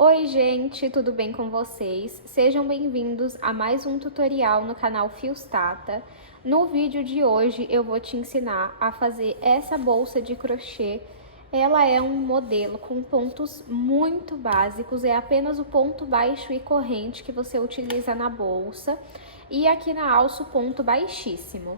Oi gente, tudo bem com vocês? Sejam bem-vindos a mais um tutorial no canal Fios Tata. No vídeo de hoje eu vou te ensinar a fazer essa bolsa de crochê. Ela é um modelo com pontos muito básicos, é apenas o ponto baixo e corrente que você utiliza na bolsa e aqui na alça o ponto baixíssimo.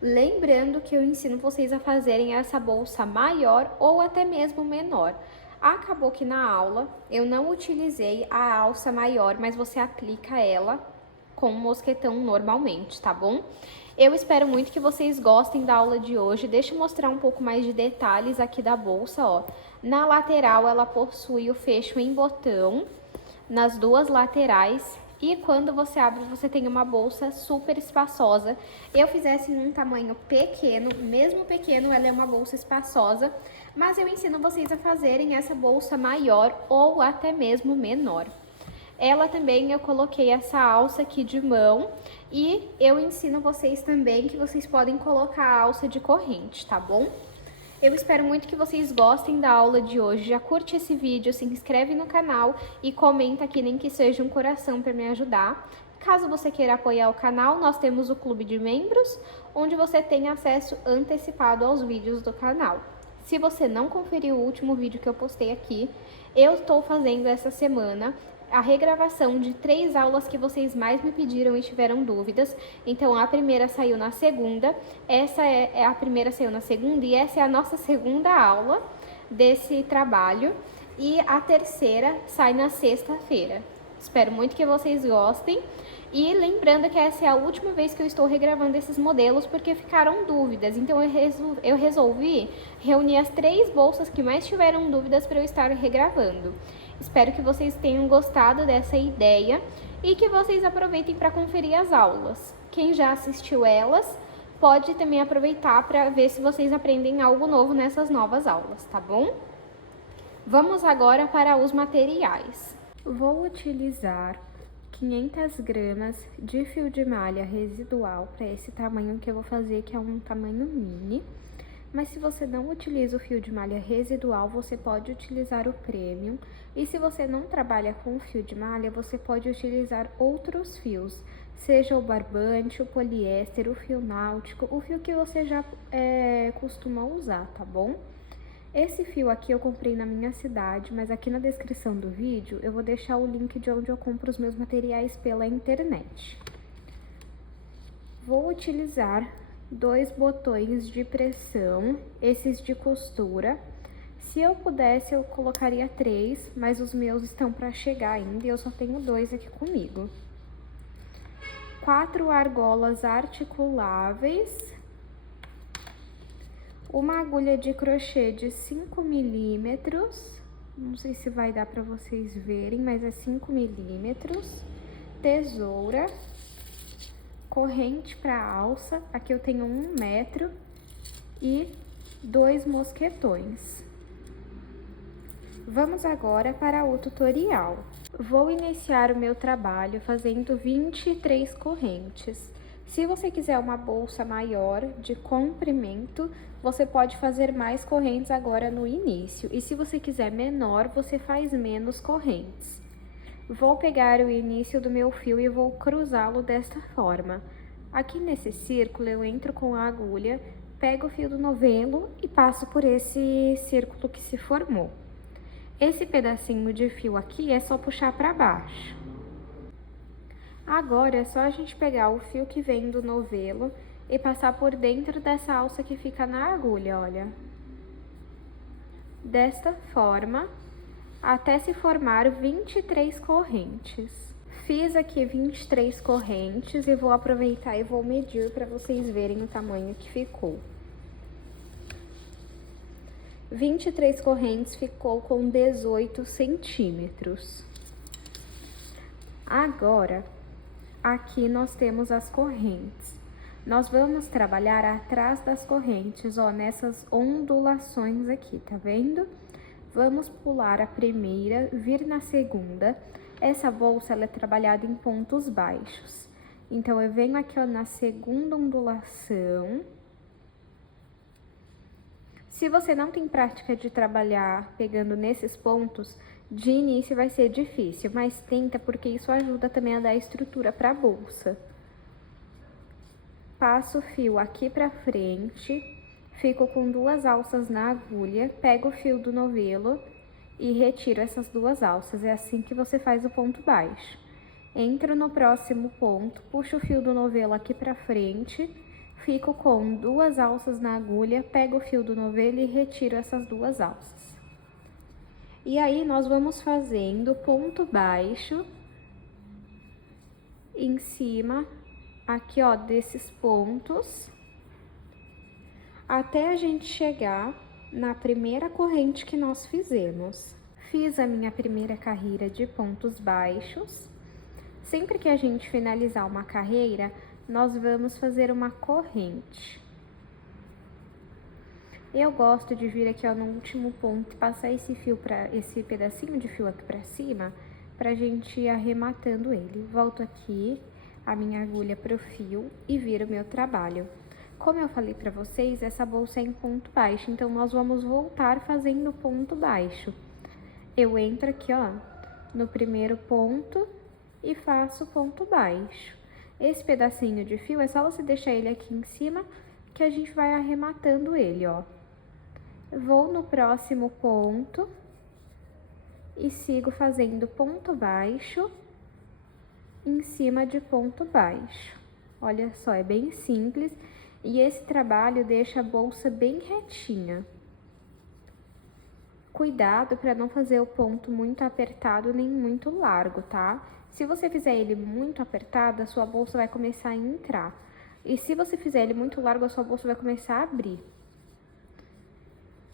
Lembrando que eu ensino vocês a fazerem essa bolsa maior ou até mesmo menor. Acabou que na aula eu não utilizei a alça maior, mas você aplica ela com o mosquetão normalmente, tá bom? Eu espero muito que vocês gostem da aula de hoje. Deixa eu mostrar um pouco mais de detalhes aqui da bolsa, ó. Na lateral ela possui o fecho em botão, nas duas laterais. E quando você abre, você tem uma bolsa super espaçosa. Eu fizesse em um tamanho pequeno, mesmo pequeno, ela é uma bolsa espaçosa. Mas eu ensino vocês a fazerem essa bolsa maior ou até mesmo menor. Ela também, eu coloquei essa alça aqui de mão e eu ensino vocês também que vocês podem colocar a alça de corrente, tá bom? Eu espero muito que vocês gostem da aula de hoje. Já curte esse vídeo, se inscreve no canal e comenta aqui, nem que seja um coração para me ajudar. Caso você queira apoiar o canal, nós temos o clube de membros, onde você tem acesso antecipado aos vídeos do canal. Se você não conferiu o último vídeo que eu postei aqui, eu estou fazendo essa semana a regravação de 3 aulas que vocês mais me pediram e tiveram dúvidas. Então, a primeira saiu na segunda, essa é a primeira saiu na segunda e essa é a nossa segunda aula desse trabalho. E a terceira sai na sexta-feira. Espero muito que vocês gostem. E lembrando que essa é a última vez que eu estou regravando esses modelos porque ficaram dúvidas. Então eu resolvi reunir as 3 bolsas que mais tiveram dúvidas para eu estar regravando. Espero que vocês tenham gostado dessa ideia e que vocês aproveitem para conferir as aulas. Quem já assistiu elas pode também aproveitar para ver se vocês aprendem algo novo nessas novas aulas, tá bom? Vamos agora para os materiais. Vou utilizar 500 gramas de fio de malha residual para esse tamanho que eu vou fazer, que é um tamanho mini. Mas se você não utiliza o fio de malha residual, você pode utilizar o premium. E se você não trabalha com fio de malha, você pode utilizar outros fios, seja o barbante, o poliéster, o fio náutico, o fio que você já costuma usar, tá bom? Esse fio aqui eu comprei na minha cidade, mas aqui na descrição do vídeo eu vou deixar o link de onde eu compro os meus materiais pela internet. Vou utilizar 2 botões de pressão, esses de costura. Se eu pudesse, eu colocaria 3, mas os meus estão para chegar ainda e eu só tenho 2 aqui comigo. 4 argolas articuláveis. Uma agulha de crochê de 5 milímetros. Não sei se vai dar para vocês verem, mas é 5 milímetros. Tesoura. Corrente para alça, aqui eu tenho 1 metro e 2 mosquetões. Vamos agora para o tutorial. Vou iniciar o meu trabalho fazendo 23 correntes. Se você quiser uma bolsa maior de comprimento, você pode fazer mais correntes agora no início. E se você quiser menor, você faz menos correntes. Vou pegar o início do meu fio e vou cruzá-lo desta forma. Aqui nesse círculo eu entro com a agulha, pego o fio do novelo e passo por esse círculo que se formou. Esse pedacinho de fio aqui é só puxar para baixo. Agora é só a gente pegar o fio que vem do novelo e passar por dentro dessa alça que fica na agulha, olha. Desta forma, até se formar 23 correntes. Fiz aqui 23 correntes e vou aproveitar e vou medir para vocês verem o tamanho que ficou. 23 correntes ficou com 18 centímetros. Agora, aqui nós temos as correntes. Nós vamos trabalhar atrás das correntes, ó, nessas ondulações aqui, tá vendo? Vamos pular a primeira, vir na segunda. Essa bolsa ela é trabalhada em pontos baixos. Então, eu venho aqui ó, na segunda ondulação. Se você não tem prática de trabalhar pegando nesses pontos, De início vai ser difícil, mas tenta porque isso ajuda também a dar estrutura para a bolsa. Passo o fio aqui pra frente, fico com 2 alças na agulha, pego o fio do novelo e retiro essas 2 alças. É assim que você faz o ponto baixo. Entro no próximo ponto, puxo o fio do novelo aqui pra frente, fico com 2 alças na agulha, pego o fio do novelo e retiro essas 2 alças. E aí, nós vamos fazendo ponto baixo em cima, aqui ó, desses pontos, até a gente chegar na primeira corrente que nós fizemos. Fiz a minha primeira carreira de pontos baixos. Sempre que a gente finalizar uma carreira, nós vamos fazer uma corrente. Eu gosto de vir aqui ó, no último ponto e passar esse pedacinho de fio aqui pra cima, pra gente ir arrematando ele. Volto aqui a minha agulha pro fio e viro o meu trabalho. Como eu falei pra vocês, essa bolsa é em ponto baixo, então nós vamos voltar fazendo ponto baixo. Eu entro aqui ó, no primeiro ponto e faço ponto baixo. Esse pedacinho de fio é só você deixar ele aqui em cima que a gente vai arrematando ele, ó. Vou no próximo ponto e sigo fazendo ponto baixo em cima de ponto baixo. Olha só, é bem simples e esse trabalho deixa a bolsa bem retinha. Cuidado para não fazer o ponto muito apertado nem muito largo, tá? Se você fizer ele muito apertado, a sua bolsa vai começar a entrar. E se você fizer ele muito largo, a sua bolsa vai começar a abrir.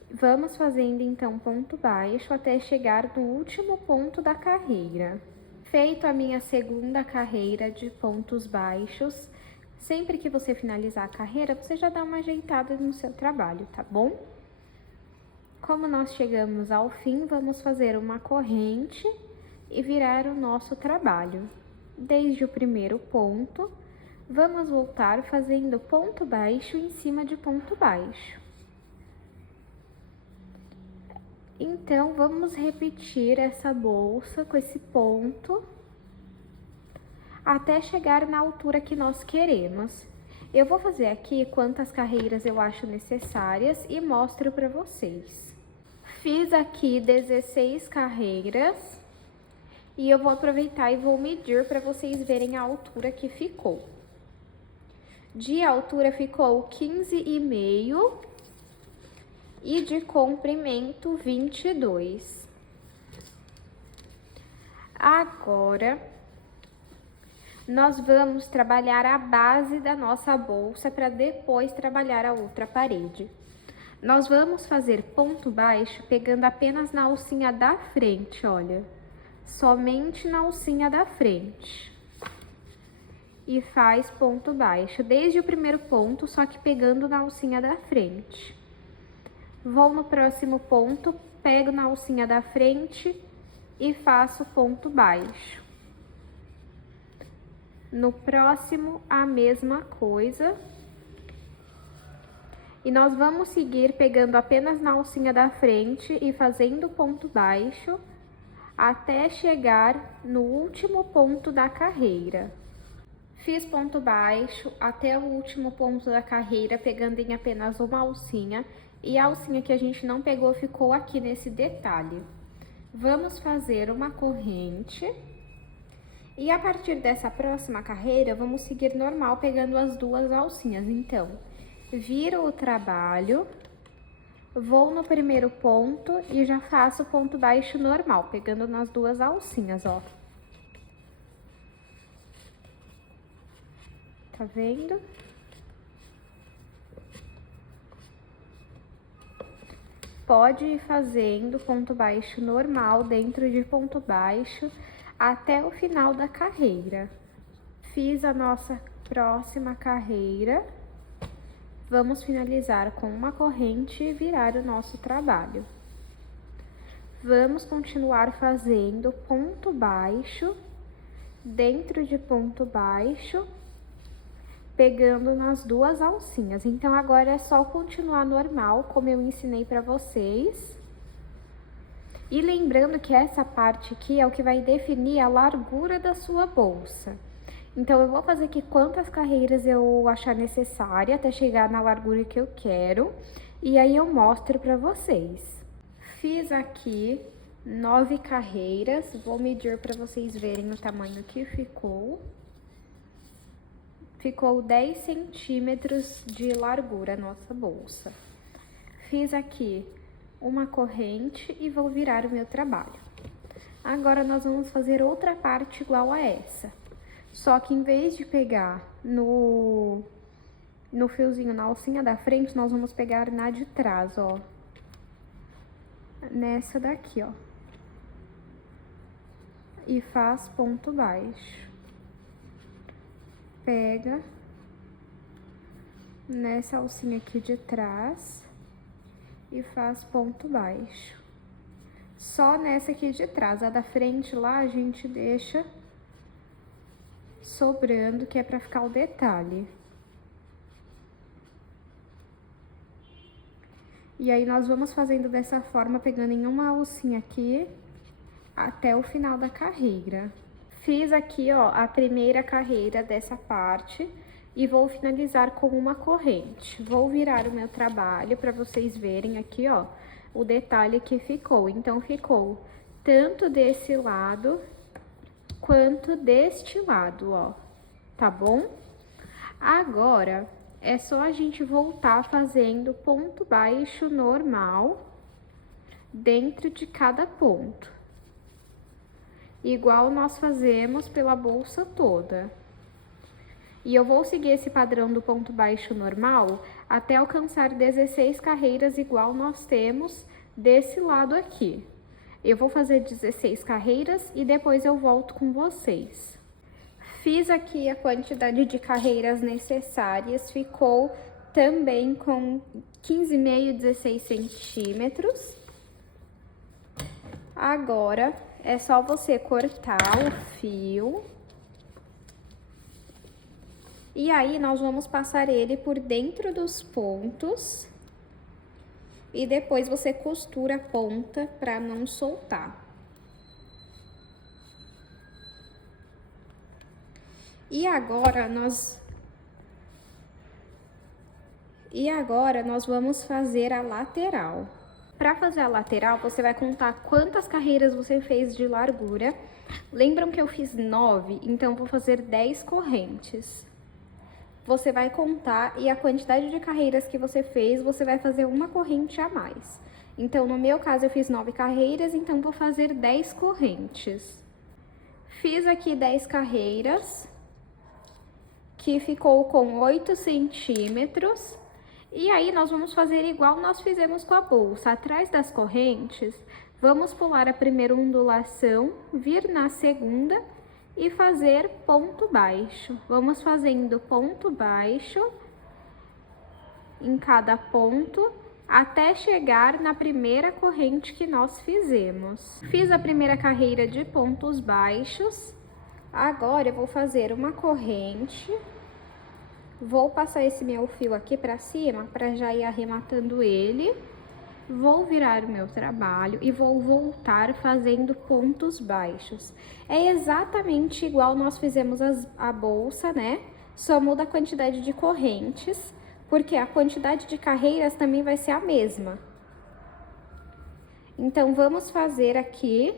Vamos fazendo então ponto baixo até chegar no último ponto da carreira. Feito a minha segunda carreira de pontos baixos, sempre que você finalizar a carreira, você já dá uma ajeitada no seu trabalho, tá bom? Como nós chegamos ao fim, vamos fazer uma corrente e virar o nosso trabalho. Desde o primeiro ponto, vamos voltar fazendo ponto baixo em cima de ponto baixo. Então, vamos repetir essa bolsa com esse ponto até chegar na altura que nós queremos. Eu vou fazer aqui quantas carreiras eu acho necessárias e mostro para vocês. Fiz aqui 16 carreiras e eu vou aproveitar e vou medir para vocês verem a altura que ficou. De altura ficou 15,5 e de comprimento 22. Agora, nós vamos trabalhar a base da nossa bolsa para depois trabalhar a outra parede. Nós vamos fazer ponto baixo pegando apenas na alcinha da frente, olha. Somente na alcinha da frente. E faz ponto baixo desde o primeiro ponto, só que pegando na alcinha da frente. Vou no próximo ponto, pego na alcinha da frente e faço ponto baixo. No próximo, a mesma coisa. E nós vamos seguir pegando apenas na alcinha da frente e fazendo ponto baixo até chegar no último ponto da carreira. Fiz ponto baixo até o último ponto da carreira, pegando em apenas uma alcinha. E a alcinha que a gente não pegou ficou aqui nesse detalhe. Vamos fazer uma corrente. E a partir dessa próxima carreira, vamos seguir normal, pegando as 2 alcinhas. Então, viro o trabalho, vou no primeiro ponto e já faço ponto baixo normal, pegando nas 2 alcinhas, ó. Tá vendo? Pode ir fazendo ponto baixo normal dentro de ponto baixo até o final da carreira. Fiz a nossa próxima carreira. Vamos finalizar com uma corrente e virar o nosso trabalho. Vamos continuar fazendo ponto baixo dentro de ponto baixo, pegando nas 2 alcinhas. Então, agora é só continuar normal, como eu ensinei pra vocês. E lembrando que essa parte aqui é o que vai definir a largura da sua bolsa. Então, eu vou fazer aqui quantas carreiras eu achar necessária até chegar na largura que eu quero. E aí eu mostro pra vocês. Fiz aqui 9 carreiras. Vou medir pra vocês verem o tamanho que ficou. Ficou 10 centímetros de largura a nossa bolsa. Fiz aqui uma corrente e vou virar o meu trabalho. Agora, nós vamos fazer outra parte igual a essa. Só que em vez de pegar no fiozinho, na alcinha da frente, nós vamos pegar na de trás, ó. Nessa daqui, ó. E faz ponto baixo. Pega nessa alcinha aqui de trás e faz ponto baixo. Só nessa aqui de trás, a da frente lá a gente deixa sobrando, que é pra ficar o detalhe. E aí, nós vamos fazendo dessa forma, pegando em uma alcinha aqui, até o final da carreira. Fiz aqui, ó, a primeira carreira dessa parte e vou finalizar com uma corrente. Vou virar o meu trabalho pra vocês verem aqui, ó, o detalhe que ficou. Então, ficou tanto desse lado quanto deste lado, ó, tá bom? Agora, é só a gente voltar fazendo ponto baixo normal dentro de cada ponto. Igual nós fazemos pela bolsa toda. E eu vou seguir esse padrão do ponto baixo normal até alcançar 16 carreiras igual nós temos desse lado aqui. Eu vou fazer 16 carreiras e depois eu volto com vocês. Fiz aqui a quantidade de carreiras necessárias, ficou também com 15,5, 16 centímetros. Agora, é só você cortar o fio. E aí, nós vamos passar ele por dentro dos pontos. E depois você costura a ponta para não soltar. E agora nós vamos fazer a lateral. Para fazer a lateral, você vai contar quantas carreiras você fez de largura. Lembram que eu fiz 9? Então, vou fazer 10 correntes. Você vai contar e a quantidade de carreiras que você fez, você vai fazer uma corrente a mais. Então, no meu caso, eu fiz 9 carreiras, então vou fazer 10 correntes. Fiz aqui 10 carreiras, que ficou com 8 centímetros. E aí, nós vamos fazer igual nós fizemos com a bolsa. Atrás das correntes, vamos pular a primeira ondulação, vir na segunda e fazer ponto baixo. Vamos fazendo ponto baixo em cada ponto até chegar na primeira corrente que nós fizemos. Fiz a primeira carreira de pontos baixos. Agora eu vou fazer uma corrente. Vou passar esse meu fio aqui pra cima para já ir arrematando ele. Vou virar o meu trabalho e vou voltar fazendo pontos baixos. É exatamente igual nós fizemos a bolsa, né? Só muda a quantidade de correntes, porque a quantidade de carreiras também vai ser a mesma. Então, vamos fazer aqui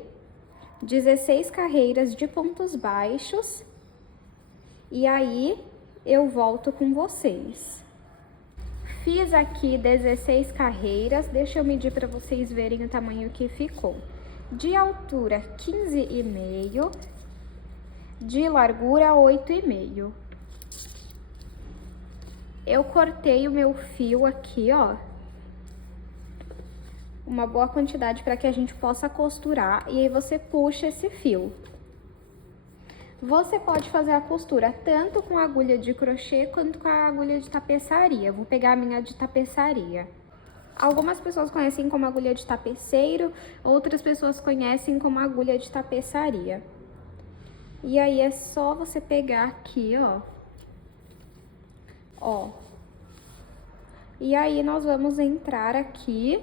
16 carreiras de pontos baixos. E aí, eu volto com vocês. Fiz aqui 16 carreiras, deixa eu medir para vocês verem o tamanho que ficou. De altura, 15,5, de largura, 8,5. Eu cortei o meu fio aqui, ó, uma boa quantidade para que a gente possa costurar, e aí você puxa esse fio. Você pode fazer a costura tanto com agulha de crochê quanto com a agulha de tapeçaria. Vou pegar a minha de tapeçaria. Algumas pessoas conhecem como agulha de tapeceiro, outras pessoas conhecem como agulha de tapeçaria. E aí é só você pegar aqui, ó. Ó. E aí nós vamos entrar aqui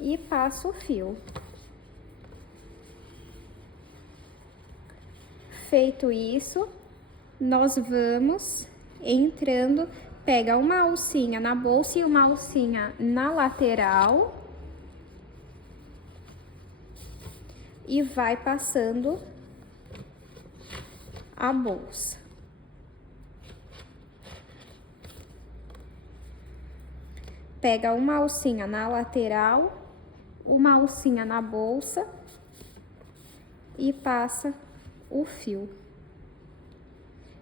e passo o fio. Feito isso, nós vamos entrando, pega uma alcinha na bolsa e uma alcinha na lateral e vai passando a bolsa. Pega uma alcinha na lateral, uma alcinha na bolsa e passa o fio.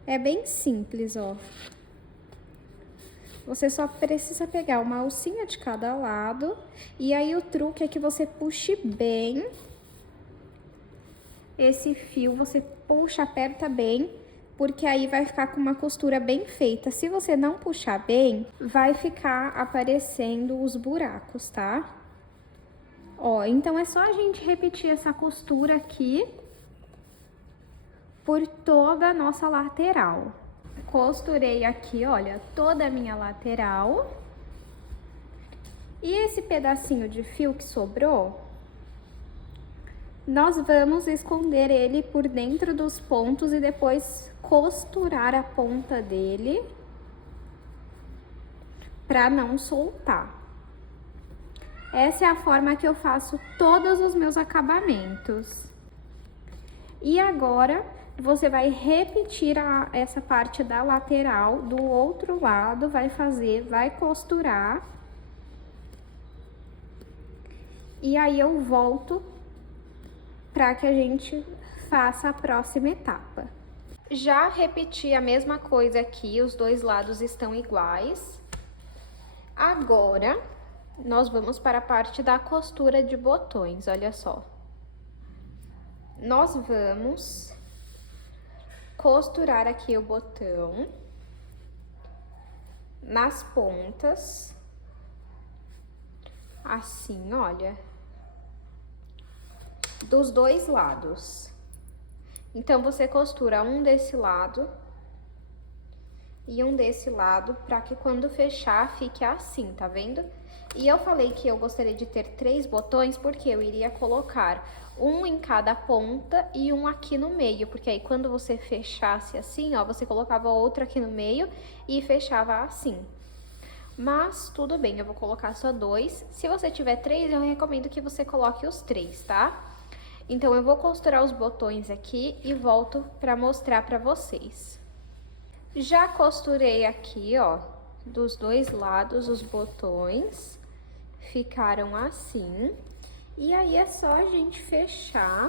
É bem simples, ó. Você só precisa pegar uma alcinha de cada lado e aí o truque é que você puxe bem esse fio, você puxa, aperta bem, porque aí vai ficar com uma costura bem feita. Se você não puxar bem, vai ficar aparecendo os buracos, tá? Ó, então é só a gente repetir essa costura aqui por toda a nossa lateral. Costurei aqui, olha, toda a minha lateral. E esse pedacinho de fio que sobrou, nós vamos esconder ele por dentro dos pontos e depois costurar a ponta dele para não soltar. Essa é a forma que eu faço todos os meus acabamentos. E agora, você vai repetir essa parte da lateral do outro lado, vai costurar. E aí eu volto para que a gente faça a próxima etapa. Já repeti a mesma coisa aqui, os dois lados estão iguais. Agora, nós vamos para a parte da costura de botões, olha só. Nós vamos costurar aqui o botão nas pontas, assim, olha, dos dois lados. Então, você costura um desse lado e um desse lado, para que quando fechar fique assim, tá vendo? E eu falei que eu gostaria de ter 3 botões, porque eu iria colocar um em cada ponta e um aqui no meio, porque aí quando você fechasse assim, ó, você colocava outro aqui no meio e fechava assim. Mas tudo bem, eu vou colocar só 2. Se você tiver 3, eu recomendo que você coloque os 3, tá? Então, eu vou costurar os botões aqui e volto pra mostrar pra vocês. Já costurei aqui, ó, dos dois lados os botões, ficaram assim. E aí, é só a gente fechar.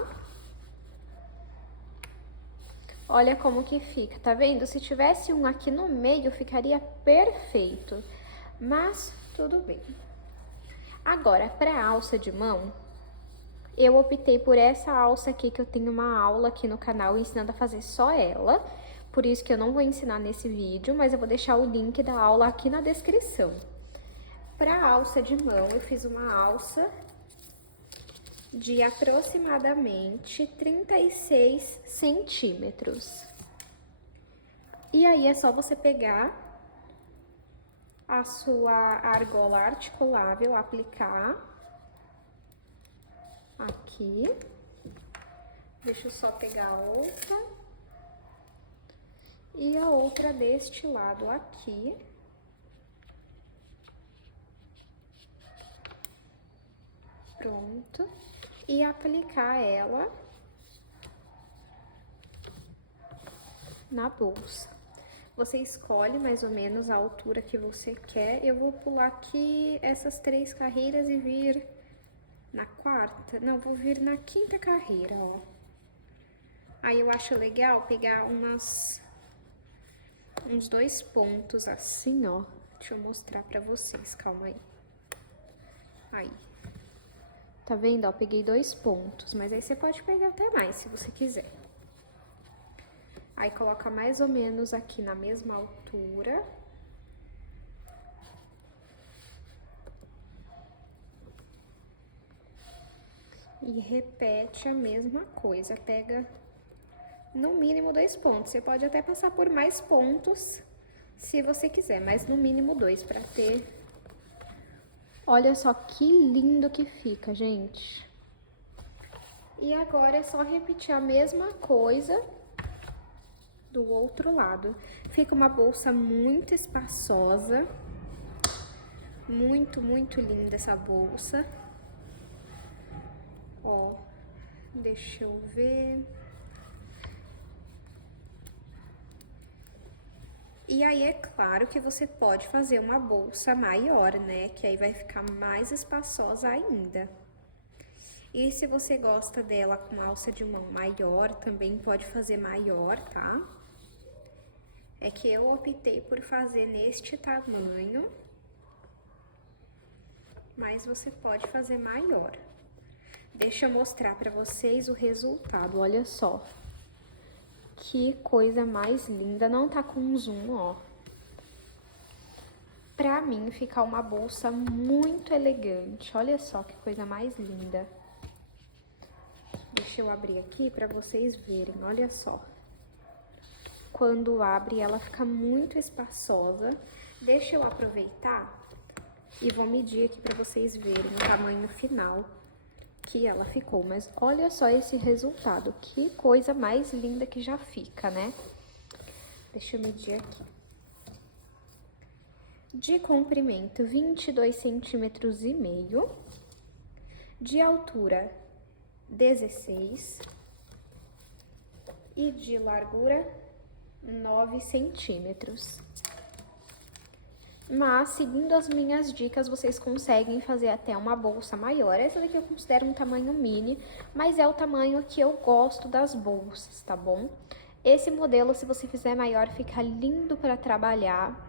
Olha como que fica, tá vendo? Se tivesse um aqui no meio, ficaria perfeito. Mas, tudo bem. Agora, pra alça de mão, eu optei por essa alça aqui, que eu tenho uma aula aqui no canal ensinando a fazer só ela. Por isso que eu não vou ensinar nesse vídeo, mas eu vou deixar o link da aula aqui na descrição. Para alça de mão, eu fiz uma alça de aproximadamente 36 centímetros. E aí, é só você pegar a sua argola articulável, aplicar aqui. Deixa eu só pegar a outra. E a outra deste lado aqui. Pronto. E aplicar ela na bolsa. Você escolhe mais ou menos a altura que você quer. Eu vou pular aqui essas 3 carreiras e vir na quarta. Não, vou vir na 5ª carreira, ó. Aí eu acho legal pegar uns 2 pontos assim, ó. Deixa eu mostrar pra vocês, calma aí. Aí. Tá vendo, ó? Peguei 2 pontos, mas aí você pode pegar até mais, se você quiser. Aí, coloca mais ou menos aqui na mesma altura. E repete a mesma coisa, pega no mínimo 2 pontos. Você pode até passar por mais pontos, se você quiser, mas no mínimo 2, pra ter Olha só que lindo que fica, gente. E agora é só repetir a mesma coisa do outro lado. Fica uma bolsa muito espaçosa. Muito, muito linda essa bolsa. Ó, deixa eu ver. E aí, é claro que você pode fazer uma bolsa maior, né? Que aí vai ficar mais espaçosa ainda. E se você gosta dela com alça de mão maior, também pode fazer maior, tá? É que eu optei por fazer neste tamanho, mas você pode fazer maior. Deixa eu mostrar pra vocês o resultado, olha só. Que coisa mais linda, não tá com zoom, ó. Pra mim, fica uma bolsa muito elegante, olha só que coisa mais linda. Deixa eu abrir aqui pra vocês verem, olha só. Quando abre, ela fica muito espaçosa. Deixa eu aproveitar e vou medir aqui pra vocês verem o tamanho final que ela ficou. Mas olha só esse resultado, que coisa mais linda que já fica, né? Deixa eu medir aqui. De comprimento, 22,5 centímetros. De altura, 16. E de largura, 9 centímetros. Mas, seguindo as minhas dicas, vocês conseguem fazer até uma bolsa maior. Essa daqui eu considero um tamanho mini, mas é o tamanho que eu gosto das bolsas, tá bom? Esse modelo, se você fizer maior, fica lindo para trabalhar.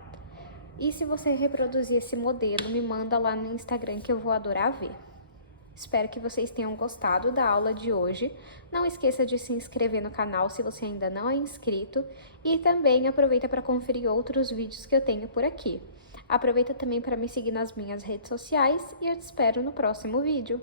E se você reproduzir esse modelo, me manda lá no Instagram que eu vou adorar ver. Espero que vocês tenham gostado da aula de hoje. Não esqueça de se inscrever no canal se você ainda não é inscrito. E também aproveita para conferir outros vídeos que eu tenho por aqui. Aproveita também para me seguir nas minhas redes sociais e eu te espero no próximo vídeo.